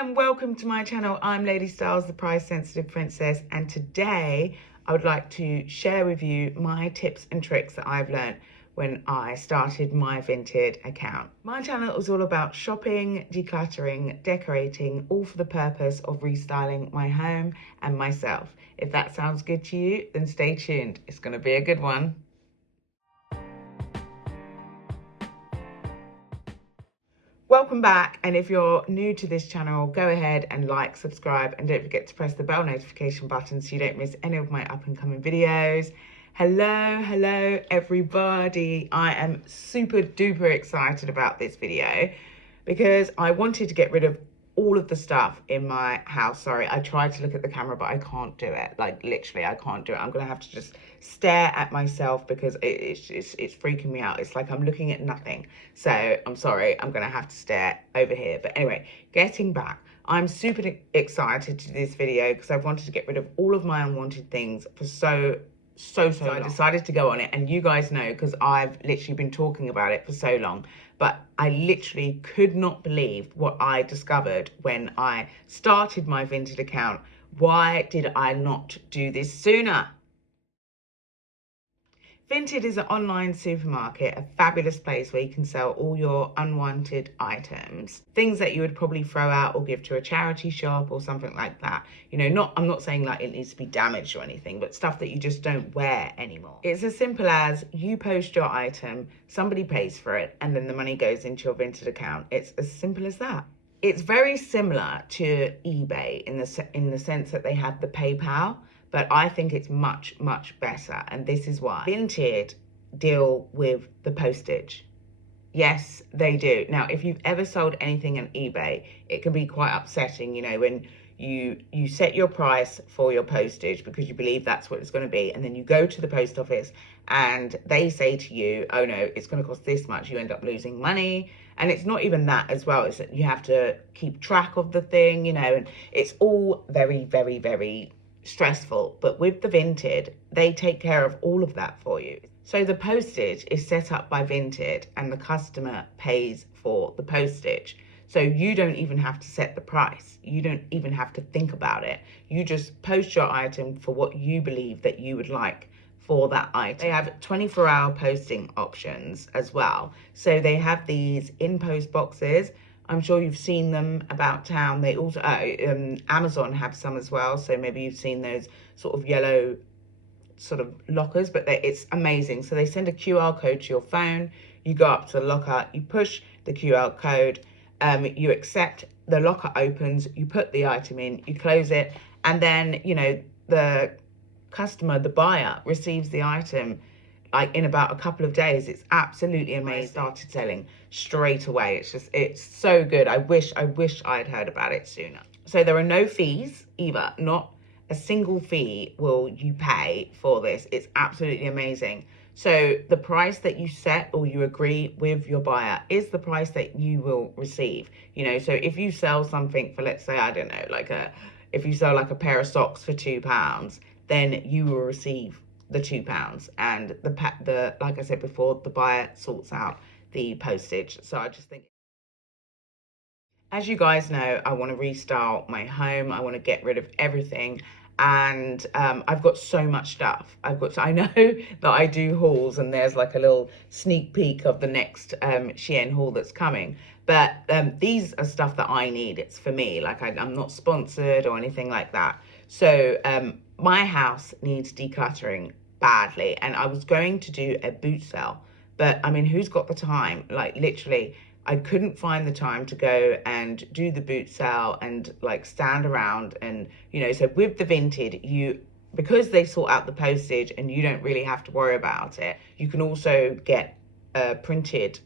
and welcome to my channel. I'm Lady Styles, the price sensitive princess, and today I would like to share with you my tips and tricks that I've learned when I started my Vinted account. My channel is all about shopping, decluttering, decorating, all for the purpose of restyling my home and myself. If that sounds good to you, then stay tuned. It's going to be a good one. Welcome back, and if you're new to this channel, go ahead and like, subscribe, and don't forget to press the bell notification button so you don't miss any of my up and coming videos. Hello everybody. I am super duper excited about this video because I wanted to get rid of all of the stuff in my house. Sorry, I tried to look at the camera, but I can't do it. Like, literally, I can't do it. I'm gonna have to just stare at myself because it's freaking me out. It's like I'm looking at nothing. So I'm sorry, I'm gonna have to stare over here. But anyway, getting back, I'm super excited to do this video because I've wanted to get rid of all of my unwanted things for so long. I decided to go on it, and you guys know because I've literally been talking about it for so long, but I literally could not believe what I discovered when I started my Vinted account. Why did I not do this sooner? Vinted is an online supermarket, a fabulous place where you can sell all your unwanted items, things that you would probably throw out or give to a charity shop or something like that. You know, I'm not saying like it needs to be damaged or anything, but stuff that you just don't wear anymore. It's as simple as you post your item, somebody pays for it, and then the money goes into your Vinted account. It's as simple as that. It's very similar to eBay in the sense that they have the PayPal, but I think it's much better, and this is why. Vinted deal with the postage. Yes, they do. Now, if you've ever sold anything on eBay, it can be quite upsetting, you know, when you set your price for your postage because you believe that's what it's going to be, and then you go to the post office and they say to you, oh no, it's going to cost this much. You end up losing money. And it's not even that as well. It's that you have to keep track of the thing, you know, and it's all very stressful. But with the Vinted, they take care of all of that for you. So the postage is set up by Vinted and the customer pays for the postage. So you don't even have to set the price. You don't even have to think about it. You just post your item for what you believe that you would like for that item. They have 24-hour posting options as well. So they have these in-post boxes. I'm sure you've seen them about town. They also, Amazon have some as well. So maybe you've seen those sort of yellow sort of lockers, but it's amazing. So they send a QR code to your phone. You go up to the locker, you push the QR code, you accept, the locker opens, you put the item in, you close it, and then, you know, the customer, the buyer, receives the item like in about a couple of days. It's absolutely amazing. I started selling straight away. It's so good. I wish I'd heard about it sooner. So there are no fees either. Not a single fee will you pay for this. It's absolutely amazing. So the price that you set or you agree with your buyer is the price that you will receive. You know, so if you sell something for, let's say, I don't know, if you sell like a pair of socks for £2, then you will receive the £2, and the like I said before, the buyer sorts out the postage. So I just think, as you guys know, I want to restyle my home. I want to get rid of everything, and I've got so much stuff. I know that I do hauls, and there's like a little sneak peek of the next Shein haul that's coming. But these are stuff that I need. It's for me. Like I'm not sponsored or anything like that. So my house needs decluttering badly, and I was going to do a boot sale, but I mean, who's got the time? Like, literally, I couldn't find the time to go and do the boot sale and like stand around. And you know, so with the Vinted, because they sort out the postage and you don't really have to worry about it, you can also get printed.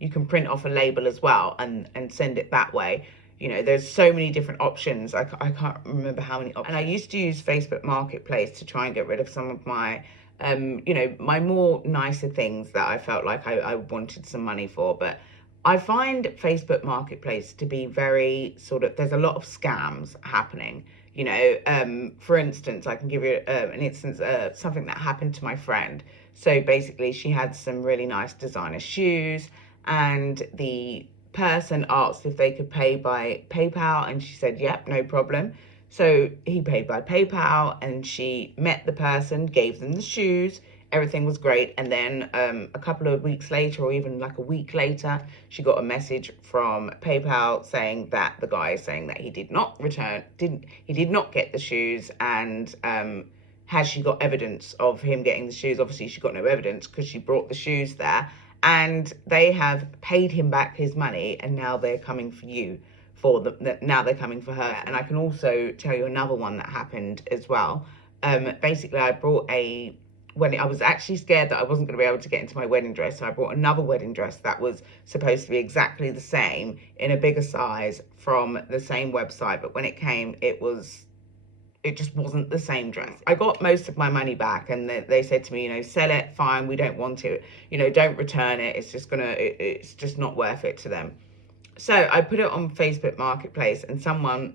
You can print off a label as well and send it that way. You know, there's so many different options. I can't remember how many options. And I used to use Facebook Marketplace to try and get rid of some of my, you know, my more nicer things that I felt like I wanted some money for. But I find Facebook Marketplace to be very sort of, there's a lot of scams happening. You know, for instance, I can give you an instance of something that happened to my friend. So basically, she had some really nice designer shoes, and the person asked if they could pay by PayPal, and she said, yep, no problem. So he paid by PayPal, and she met the person, gave them the shoes. Everything was great. And then a couple of weeks later, or even like a week later, she got a message from PayPal saying that the guy is saying that he did not get the shoes. And has she got evidence of him getting the shoes? Obviously, she got no evidence because she brought the shoes there. And they have paid him back his money, and now they're coming for you. Now they're coming for her. And I can also tell you another one that happened as well. Basically, when I was actually scared that I wasn't going to be able to get into my wedding dress, so I bought another wedding dress that was supposed to be exactly the same in a bigger size from the same website. But when it came, it just wasn't the same dress. I got most of my money back, and they said to me, sell it, fine, we don't want it, don't return it. It's just not worth it to them. So I put it on Facebook Marketplace, and someone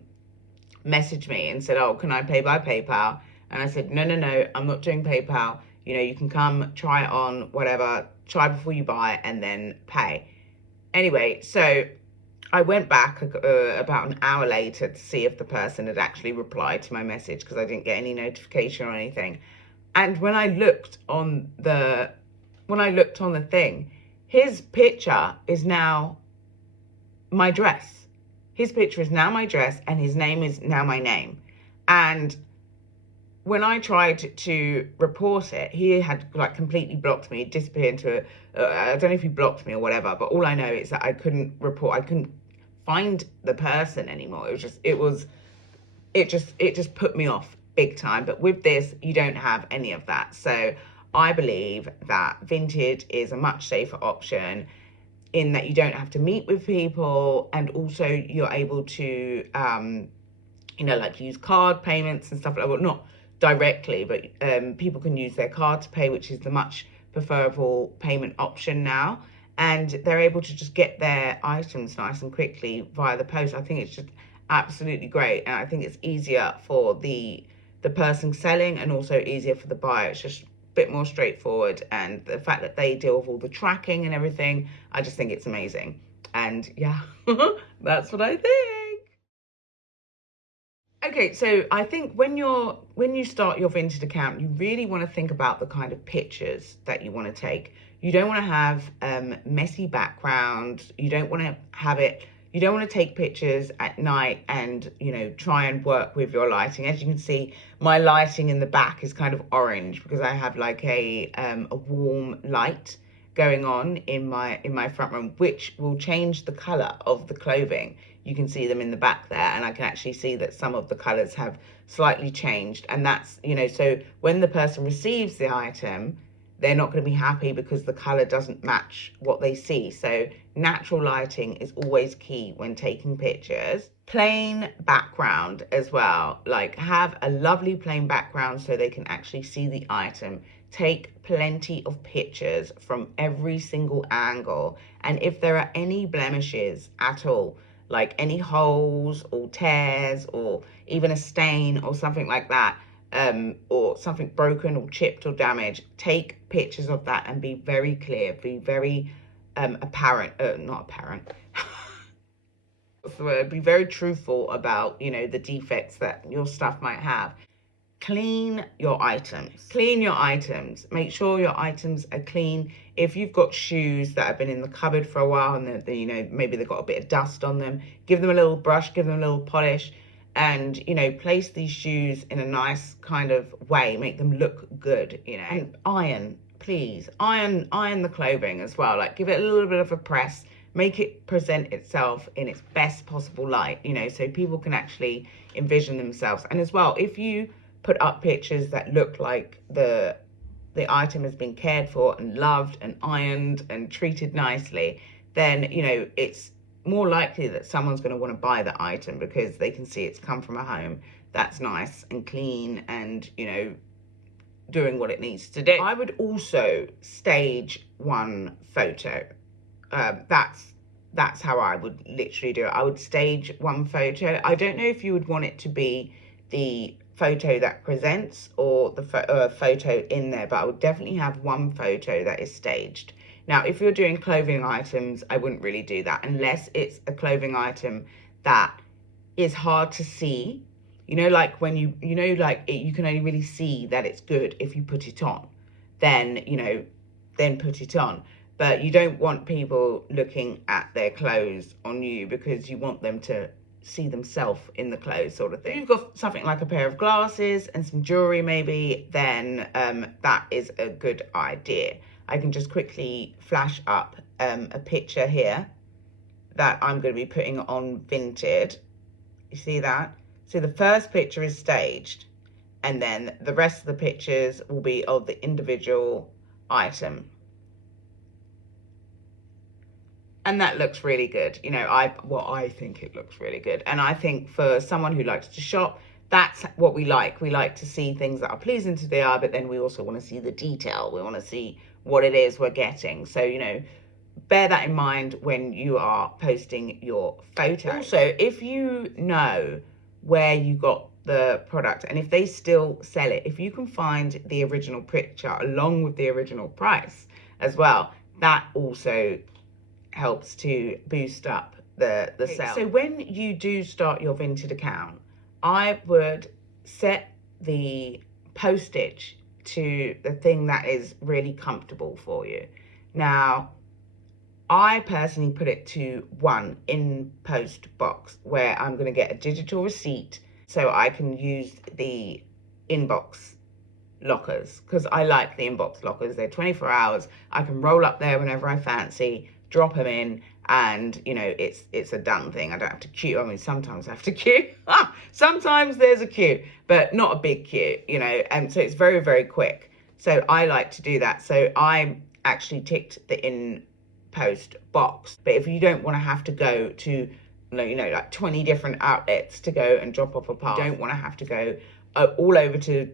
messaged me and said, oh, can I pay by PayPal? And I said, no, I'm not doing PayPal. You can come try it on, whatever, try before you buy, and then pay. Anyway, so I went back about an hour later to see if the person had actually replied to my message, because I didn't get any notification or anything. And when I looked on the thing, his picture is now my dress. His picture is now my dress, and his name is now my name. And when I tried to report it, he had like completely blocked me, disappeared into I don't know if he blocked me or whatever, but all I know is that I couldn't find the person anymore. It just put me off big time. But with this, you don't have any of that. So I believe that Vinted is a much safer option, in that you don't have to meet with people, and also you're able to like use card payments and stuff like that. Well, not directly, but people can use their card to pay, which is the much preferable payment option now. And they're able to just get their items nice and quickly via the post. I think it's just absolutely great. And I think it's easier for the person selling, and also easier for the buyer. It's just a bit more straightforward. And the fact that they deal with all the tracking and everything, I just think it's amazing. And yeah, that's what I think. Okay, so I think when you start your Vinted account, you really want to think about the kind of pictures that you want to take. You don't want to have messy background. You don't want to take pictures at night and, try and work with your lighting. As you can see, my lighting in the back is kind of orange because I have like a warm light going on in my front room, which will change the color of the clothing. You can see them in the back there, and I can actually see that some of the colors have slightly changed. And that's, so when the person receives the item, they're not going to be happy because the color doesn't match what they see. So natural lighting is always key when taking pictures. Plain background as well, like have a lovely plain background so they can actually see the item. Take plenty of pictures from every single angle. And if there are any blemishes at all, like any holes or tears or even a stain or something like that, or something broken or chipped or damaged, take pictures of that and be very clear, be very not apparent. What's the word? Be very truthful about, the defects that your stuff might have. Clean your items. Clean your items. Make sure your items are clean. If you've got shoes that have been in the cupboard for a while and maybe they've got a bit of dust on them, give them a little brush, give them a little polish, and place these shoes in a nice kind of way, make them look good, and iron, please iron the clothing as well. Like give it a little bit of a press, make it present itself in its best possible light, so people can actually envision themselves. And as well, if you put up pictures that look like the item has been cared for and loved and ironed and treated nicely, then it's more likely that someone's going to want to buy the item because they can see it's come from a home that's nice and clean and doing what it needs to do. I would also stage one photo. That's how I would literally do it. I would stage one photo. I don't know if you would want it to be the photo that presents or the photo in there, but I would definitely have one photo that is staged. Now, if you're doing clothing items, I wouldn't really do that unless it's a clothing item that is hard to see. You know, like when you can only really see that it's good if you put it on. Then, then put it on. But you don't want people looking at their clothes on you because you want them to see themselves in the clothes, sort of thing. If you've got something like a pair of glasses and some jewelry maybe, then that is a good idea. I can just quickly flash up a picture here that I'm going to be putting on Vinted. You see that? So the first picture is staged, and then the rest of the pictures will be of the individual item. And that looks really good. I think it looks really good. And I think for someone who likes to shop, that's what we like. We like to see things that are pleasing to the eye, but then we also want to see the detail. We want to see what it is we're getting. So, bear that in mind when you are posting your photo. Also, if you know where you got the product and if they still sell it, if you can find the original picture along with the original price as well, that also helps to boost up the sale. So when you do start your Vinted account, I would set the postage to the thing that is really comfortable for you. Now, I personally put it to one in post box where I'm going to get a digital receipt so I can use the inbox lockers, because I like the inbox lockers. They're 24 hours. I can roll up there whenever I fancy, drop them in, and it's a done thing. I don't have to queue. I mean, sometimes I have to queue. Sometimes there's a queue, but not a big queue, and so it's very, very quick. So I like to do that. So I actually ticked the in post box. But if you don't want to have to go to like 20 different outlets to go and drop off a parcel, you don't want to have to go all over to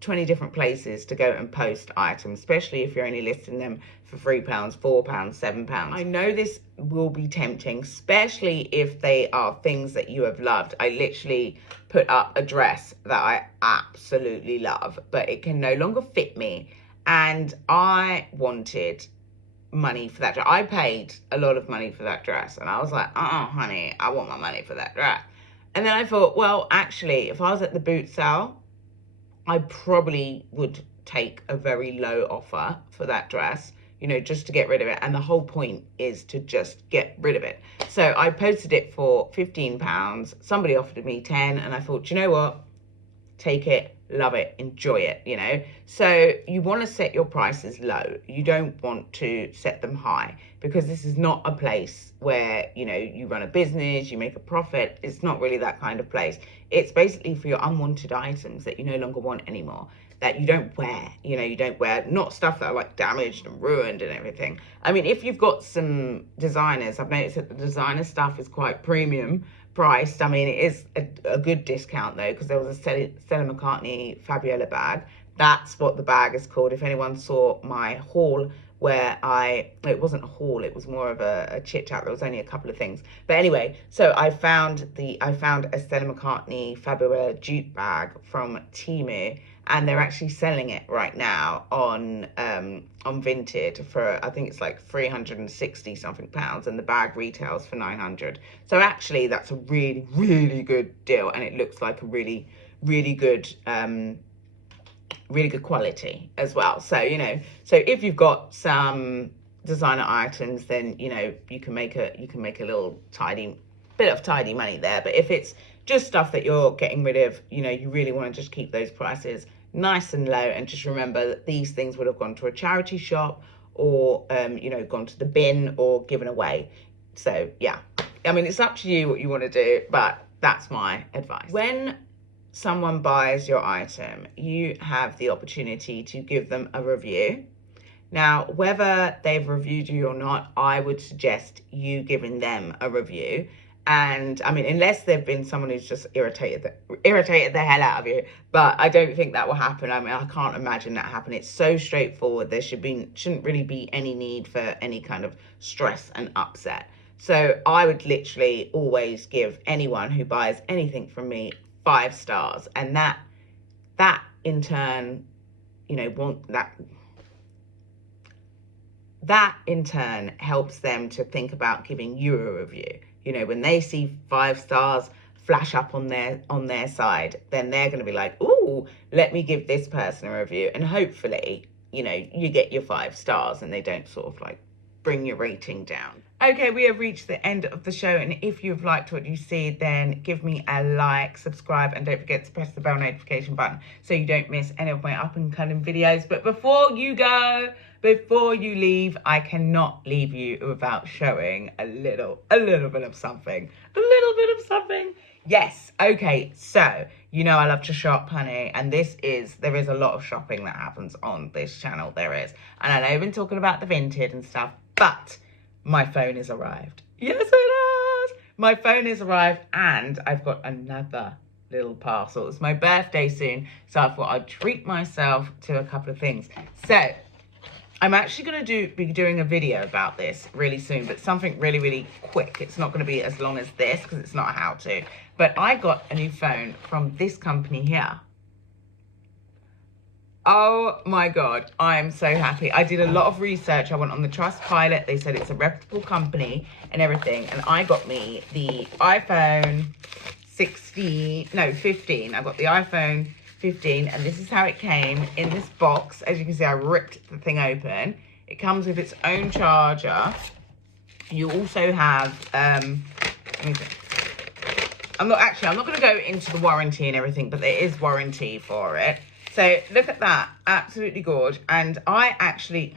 20 different places to go and post items, especially if you're only listing them for £3, £4, £7. I know this will be tempting, especially if they are things that you have loved. I literally put up a dress that I absolutely love, but it can no longer fit me, and I wanted money for that dress. I paid a lot of money for that dress, and I was like, honey, I want my money for that dress. And then I thought, well, actually, if I was at the boot sale, I probably would take a very low offer for that dress, just to get rid of it. And the whole point is to just get rid of it. So I posted it for £15. Somebody offered me 10, and I thought, you know what? Take it, love it, enjoy it, So you want to set your prices low. You don't want to set them high, because this is not a place where, you run a business, you make a profit. It's not really that kind of place. It's basically for your unwanted items that you no longer want anymore, that you don't wear, you don't wear, not stuff that are like damaged and ruined and everything. I mean, if you've got some designers, I've noticed that the designer stuff is quite premium priced. I mean, it is a good discount though, because there was a Stella McCartney Fabiola bag. That's what the bag is called. If anyone saw my haul where it wasn't a haul, it was more of a chit chat. There was only a couple of things. But anyway, so I found a Stella McCartney Fabiola Dupe bag from Temu, and they're actually selling it right now on Vinted for, I think it's like 360 something pounds, and the bag retails for 900. So actually that's a really, really good deal, and it looks like a really, really good quality as well. So so if you've got some designer items, then you can make a little bit of tidy money there. But if it's just stuff that you're getting rid of, you really want to just keep those prices nice and low, and just remember that these things would have gone to a charity shop, or gone to the bin or given away. So yeah, I mean, it's up to you what you want to do, but that's my advice. When someone buys your item, you have the opportunity to give them a review. Now, whether they've reviewed you or not, I would suggest you giving them a review. And I mean, unless they've been someone who's just irritated the hell out of you, but I don't think that will happen. I mean, I can't imagine that happen. It's so straightforward. There shouldn't really be any need for any kind of stress and upset. So I would literally always give anyone who buys anything from me 5 stars, and that in turn, that in turn helps them to think about giving you a review. You know, when they see 5 stars flash up on their side, then they're going to be like, "Ooh, let me give this person a review," and hopefully, you know, you get your 5 stars and they don't sort of like bring your rating down. Okay, we have reached the end of the show, and if you've liked what you see, then give me a like, subscribe, and don't forget to press the bell notification button so you don't miss any of my up and coming videos. But before you go, before you leave, I cannot leave you without showing a little bit of something. A little bit of something. Yes, okay, so you know I love to shop, honey, and there is a lot of shopping that happens on this channel, there is. And I know I've been talking about the Vinted and stuff, but my phone has arrived. Yes, it has. My phone has arrived, and I've got another little parcel. It's my birthday soon, so I thought I'd treat myself to a couple of things. So I'm actually going to be doing a video about this really soon, but something really, really quick. It's not going to be as long as this because it's not a how-to. But I got a new phone from this company here. Oh my God, I'm so happy. I did a lot of research. I went on the Trustpilot. They said it's a reputable company and everything. And I got me the iPhone 15. I got the iPhone 15, and this is how it came in this box. As you can see, I ripped the thing open. It comes with its own charger. You also have, let me see. I'm not going to go into the warranty and everything, but there is warranty for it. So look at that, absolutely gorgeous. And I actually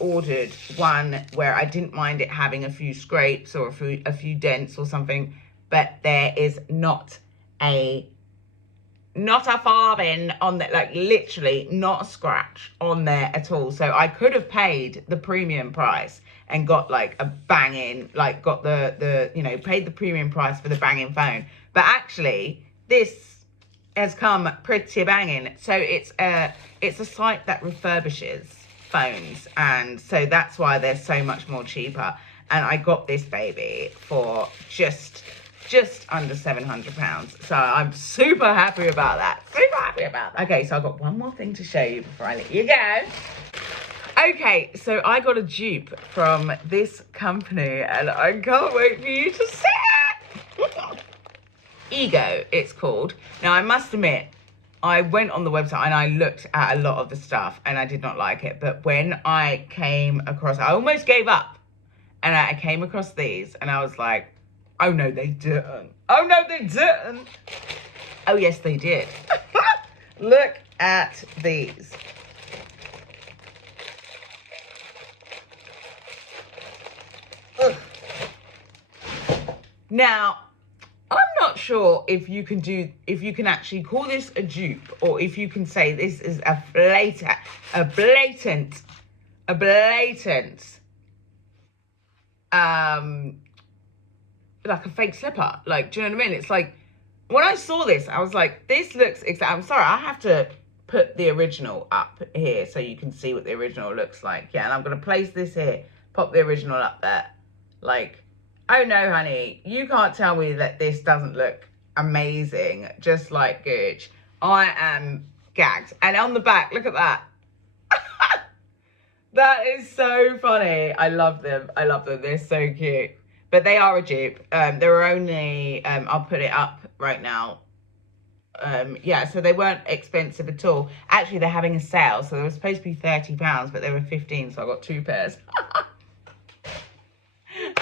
ordered one where I didn't mind it having a few scrapes or a few dents or something, but there is not a farthing on there, like literally not a scratch on there at all. So I could have paid the premium price and got like a banging, like got the you know, paid the premium price for the banging phone. But actually this has come pretty banging. So it's a site that refurbishes phones, and so that's why they're so much more cheaper. And I got this baby for just under £700. So I'm super happy about that. Okay, so I've got one more thing to show you before I let you go. Okay, so I got a dupe from this company, and I can't wait for you to see it. Ego, it's called. Now, I must admit, I went on the website and I looked at a lot of the stuff and I did not like it. But when I came across, I almost gave up. And I came across these and I was like, oh no, they didn't. Oh no, they didn't. Oh yes, they did. Look at these. Ugh. Now, I'm not sure if you can actually call this a dupe, or if you can say this is a blatant, like a fake slipper. Like, do you know what I mean? It's like, when I saw this, I was like, this looks exact. I'm sorry, I have to put the original up here so you can see what the original looks like. Yeah, and I'm going to place this here, pop the original up there. Like, oh no, honey, you can't tell me that this doesn't look amazing, just like Gooch. I am gagged. And on the back, look at that. That is so funny. I love them. I love them. They're so cute. But they are a dupe. They were only, I'll put it up right now. Yeah, so they weren't expensive at all. Actually, they're having a sale. So they were supposed to be £30, but they were 15, so I got 2 pairs.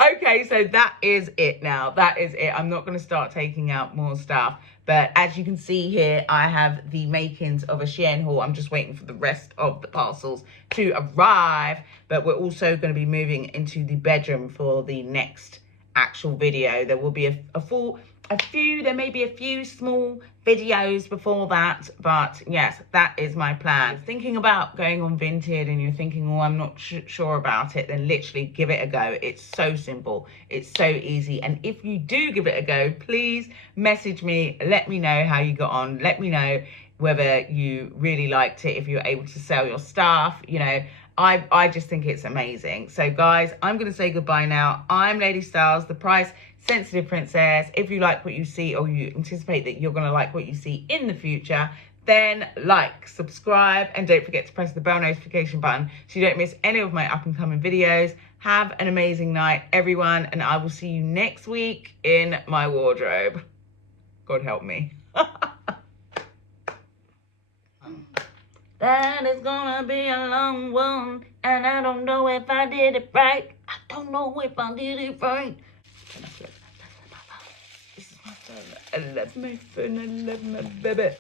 Okay, so that is it now. That is it. I'm not going to start taking out more stuff. But as you can see here, I have the makings of a Shein haul. I'm just waiting for the rest of the parcels to arrive. But we're also going to be moving into the bedroom for the next actual video. There will be there may be a few small videos before that, but yes, that is my plan. Thinking about going on Vinted and you're thinking, oh, I'm not sure about it, then literally give it a go. It's so simple, it's so easy. And if you do give it a go, please message me, let me know how you got on, let me know whether you really liked it, if you're able to sell your stuff. You know, I just think it's amazing. So guys, I'm going to say goodbye now. I'm Lady Styles, the price sensitive princess. If you like what you see, or you anticipate that you're going to like what you see in the future, then like, subscribe, and don't forget to press the bell notification button so you don't miss any of my up and coming videos. Have an amazing night, everyone, and I will see you next week in my wardrobe. God help me. That is gonna be a long one, and I don't know if I did it right. I don't know if I did it right. This is my phone. I love my phone. I love my baby.